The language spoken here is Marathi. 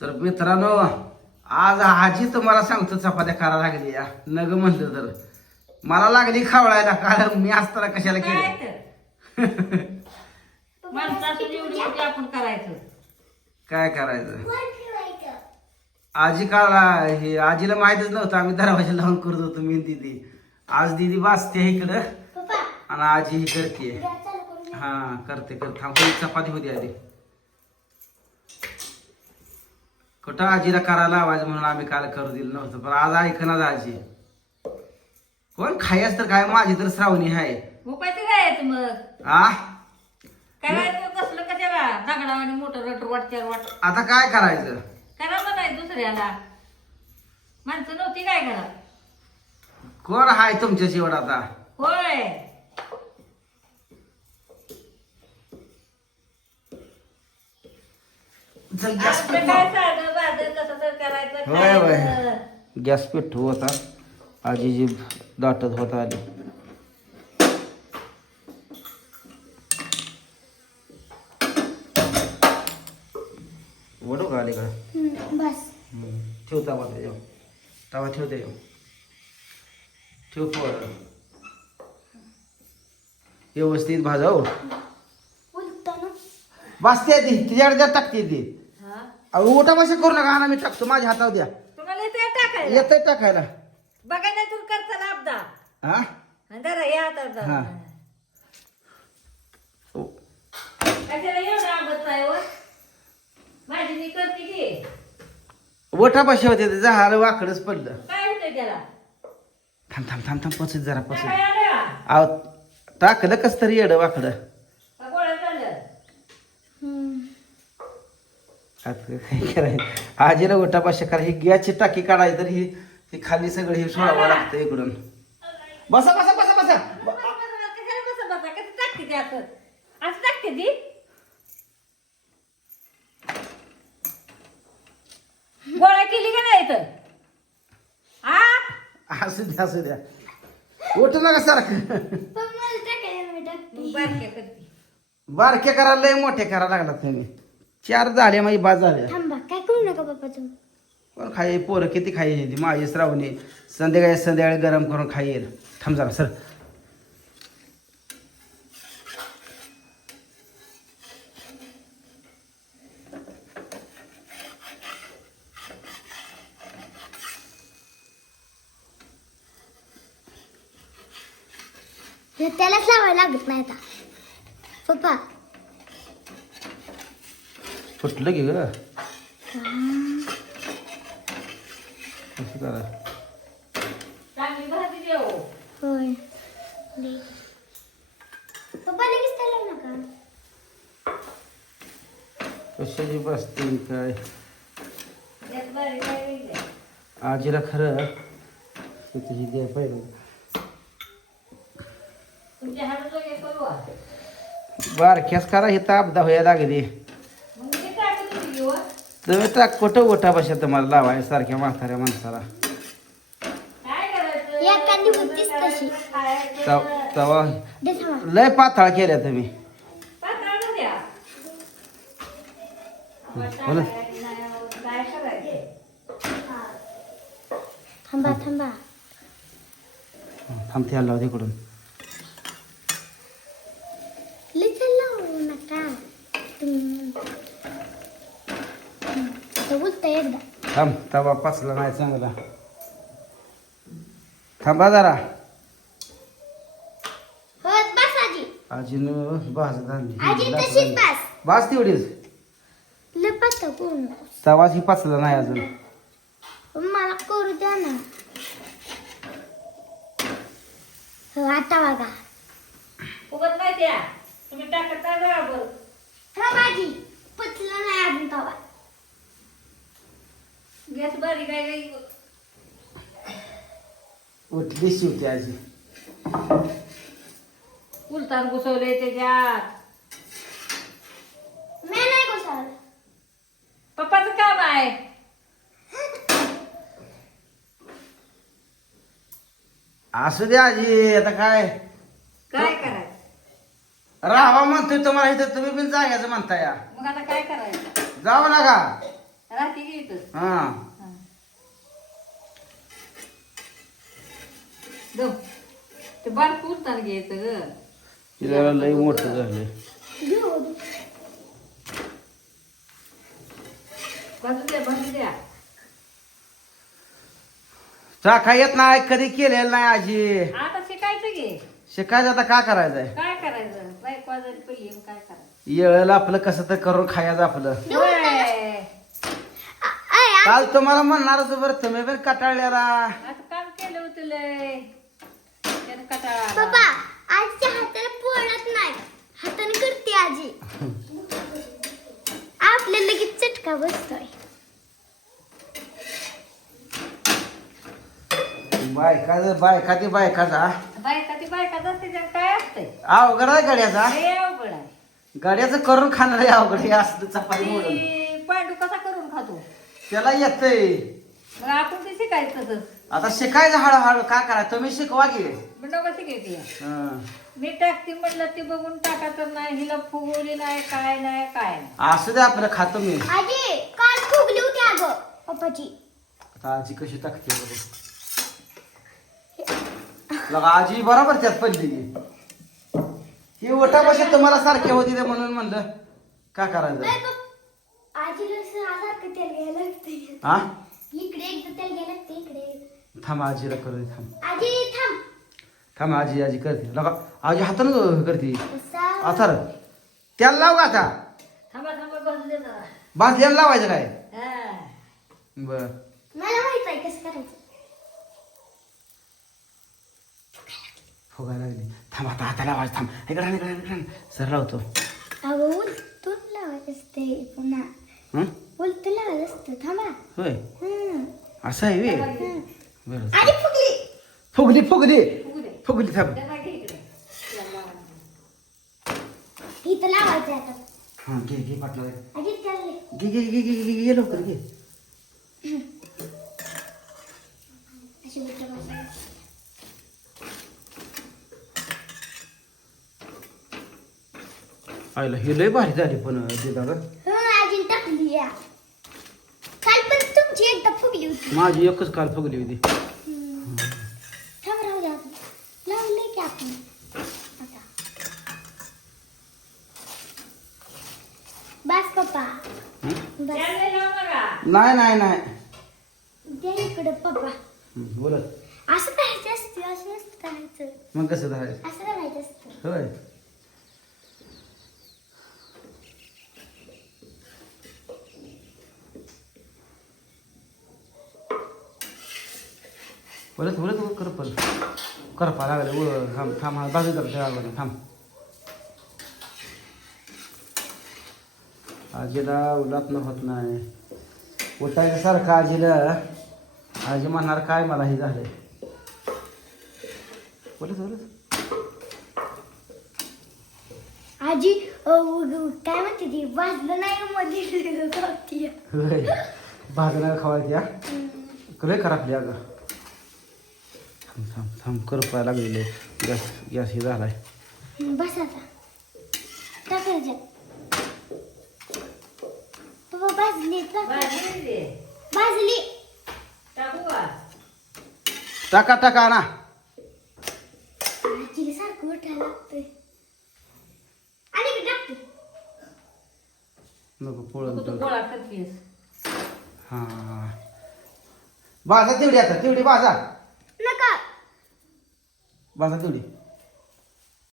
तर मित्रांनो आज आजी तुम्हाला सांगतो चपात्या करायला लागली या. नग म्हणलं तर. मला लागली खावळायला कारण मी असताना कशाला केलं? तर आपण करायचं काय करायचं? आजी काला हे आजीला माहितच नव्हतं आम्ही दरवाजा लावून करत होतो मी आणि दिदी. आज दिदी वाचते इकडं. आणि आजी ही करते. हा करते करते. थांब ही चपाती होती आधी. कुठं आजीला करायला लावायचं म्हणून आम्ही काल करू दिलं नव्हतं पण आज ऐकणार आजी कोण खायच तर काय? माझी तर श्रावणी आहे. उपायचं काय आहे मग आ करायचं कसलं मोठं वाट आता काय करायचं? करा म्हणाय दुसऱ्याला. माणसं नव्हती काय करा कोण हाय तुमच्या शेवट आता? होय. चल गॅस आपलं काय साधं बाधं कसं तर करायचं होय, होय. खायचं. गॅस पेटू होता। आजी जी दाटत होता आली वडू का। का बस। ठेव तवा त्याच्यावर तवा ठेव त्याच्यावर ठेव पोर व्यवस्थित भाजाव उलटं बसते ती तिच्याकडे द्या टाकते ती हा? अहो उठा बसा करू नका आणा मी टाकतो माझ्या हातावर द्या. तुम्हाला येते टाकायला? येतंय टाकायला. बघा नाही तू करता अपदा हा जरा या आता हा. कशाला एवढं आवडत आहे व माझी मी करते की. ओठा बशी होते ते झालं वाकडच पडलं. काय होतंय त्याला? थांब थांब थांब थांब पचत जरा पचत. काय आलं का? अहो टाकलं कस तरी येडं वाकडं. आता काय करायचं? आजीला ओटा पाशा करा. ही गॅसची टाकी काढायची तर ही ही खाली सगळं हे सोडावं लागतं इकडून. बसा बसा बसा बसा. कशाला बसा बसा कसं टाकते ते असं? असं टाकते ती? गोळा केली का नाही तर आ? असू द्या असू द्या. उठ नका सारखं. पण मला टाकायला मी टाकते. तू बारक्या करते. बारके करायला लय मोठे करायला लागला तुम्ही. चार झाले माझी बाद झाल्या थांबा काय करू नका बाबा तुम्ही पण खाई पोरं किती खायची माझी श्रावणी. संध्याकाळी संध्याकाळी गरम करून खाईल. थांब जरा सर. हे त्यालाच लावायला लागत नाही आता. पप्पा फुटलं की ग कसं करा चांगली भाजी देऊ होय लई. पप्पा लगेच त्याला लावू नका कशाची बसते काय यात बारीक काय वेगळं आजीला खरं तुझी द्या पाहिजे तुमच्या हातात वगैरे करू आ. बारक्यास करा ही ताप होया लागली मग ते टाकून तुम्ही घेऊ आ. तुम्ही टाक कुठं बशा तुम्हाला लावाय सारख्या म्हाताऱ्या माणसाला. एखादी तशी. तव- तवा. दे थांबा. लय पाताळ केल्या तुम्ही. बोला. थांबा थांबा. थांबते आला तिकडून लगेच लावू नका तुम्ही आता बोलता एकदा. थांब तवा पाचला नाही चांगला. थांबा जरा. हो बस आजी. आजीनं तशीच बस. बास तेवढीच. तवाच ही पाचला नाही अजून. मला करू द्या ना. हो आता बघा. फुगत नाही त्या. तुम्ही टाकत नाही बरोबर. हा भाजी पचलं नाही अजून तवा. गॅस बारीक आहे उठली शिवते आजी. उलतान घुसवले त्याच्यात. मी नाही घुसवलं. पप्पाचं काम आहे. असू दे आजी आता काय? काय करायचं? राहावा म्हणतोय तुम्हाला इथं तुम्ही पण जागायचं म्हणता या मग आता काय करायचं? जाऊ नका. राहते की इथं? हा. दम ते बारक उचताना घ्यायचं ग. तिला लय मोठं झालं. द्या द्या. चाखा येत नाही कधी केलेलं नाही आजी. आता शिकायचं घे शिकायचं आता काय करायचंय? काय करायचं? मग काय करायचं? येळेल आपलं कसं तर करून खायचं आपलं. होय. काल तुम्हाला म्हणणारच बरं तुम्ही पण कटाळल्याला आता काम केलं होतं लय त्यानं कटाळा आला. पप्पा आजीच्या हाताला पोळत नाही. हाताने करते आजी. आपल्याला लगेच चटका बसतोय. बायका बायका ती बायकाचा बायका ती काय असतंय? अवघड आहे गाड्याचा. लय अवघड आहे. गाड्याचं करून खाणार आहे अवघड हे असलं चपाती मोडून. ती पांडू कसा करून खातो? त्याला येतंय. मग आपण ते शिकायचं तसंच आता शिकायचं हळूहळू काय करायचं? तुम्ही शिकवा की. मग शिकायची. हं. मी टाकते म्हटलं ती बघून टाका तर नाही हिला फुगवली नाही काय नाही काय नाही. असू दे आपलं खातो मी आजी काल फुगली होती अगं पप्पाची. आता आजी कशी टाकते बघू. लगा आजी बरोबर त्यात पडली की. ही ओटापाशी तुम्हाला सारखे होती ते म्हणून म्हणलं काय करायचं? नाही पप्प- आजीला सारखं तेल घ्यायला लागते हा इकडे एकदा तेल घ्यायला लागते इकडे. थांब आजीला करू दे थांब. आजी थांब. थांब आजी आजी करते. लगा आजी हातानं करते. असा. आता रे. त्याला लाव का आता? थांबा थांबा दे जरा. लावायचं काय? हा. बर. मला माहीत आहे कसं करायचं. फुगायला लागली. थांब आता हाताला लावायचं. थांब. इकडे आण, इकडे आण, इकडे आण. सर लावतो. लावायचं असते पुन्हा. हं? असतं थांबा. होय. असं आहे वे. बरं. आजी फुगली. फुगली फुगली. थांब. इथं लावायचं आता. हा घे घे पाटला घे घे घे घे घे घे लवकर घे. आईला हे लय भारी झाली पण दिदा आजीने टाकली या काल पण तुमची एकदा फुगली होती माझी एकच काल फुगली होती थांब राहू द्या आता. लावलंय की आपण आता बस पप्पा बस त्यांना लावू नका. नाही नाही नाही द्या इकडं पप्पा हं, बोलत असं करायचं असतं असं नसतं करायचं मग कसं धरायचं असं करायचं असतं होय बोलत बोलत वर करपल करपा लागले व थांब थांब हा बाजू तर अगोदर थांब. आजीला उलापणं होत नाही. उठायचं सारखं आजीला आजी म्हणणार काय मला हे झालंय? बोलत बोलत. आजी काय म्हणते ती? वाजलं नाही मध्ये भाजणार खावायची लय खराबली अगं. थांब थांब थांब करपाय लागलेले गॅस गॅस हे झालाय. बस आता. टाकायचं पप्पा भाजली टाक. भाजली. टाकू का? टाका टाका ना आजीला सारखं उठायला लागतंय. आणि इकडे टाकते. नको नको पोळून तू गोळा करतेस. हा. बाजा तेवढी आता तेवढी बाजा नका बाजा तेवढी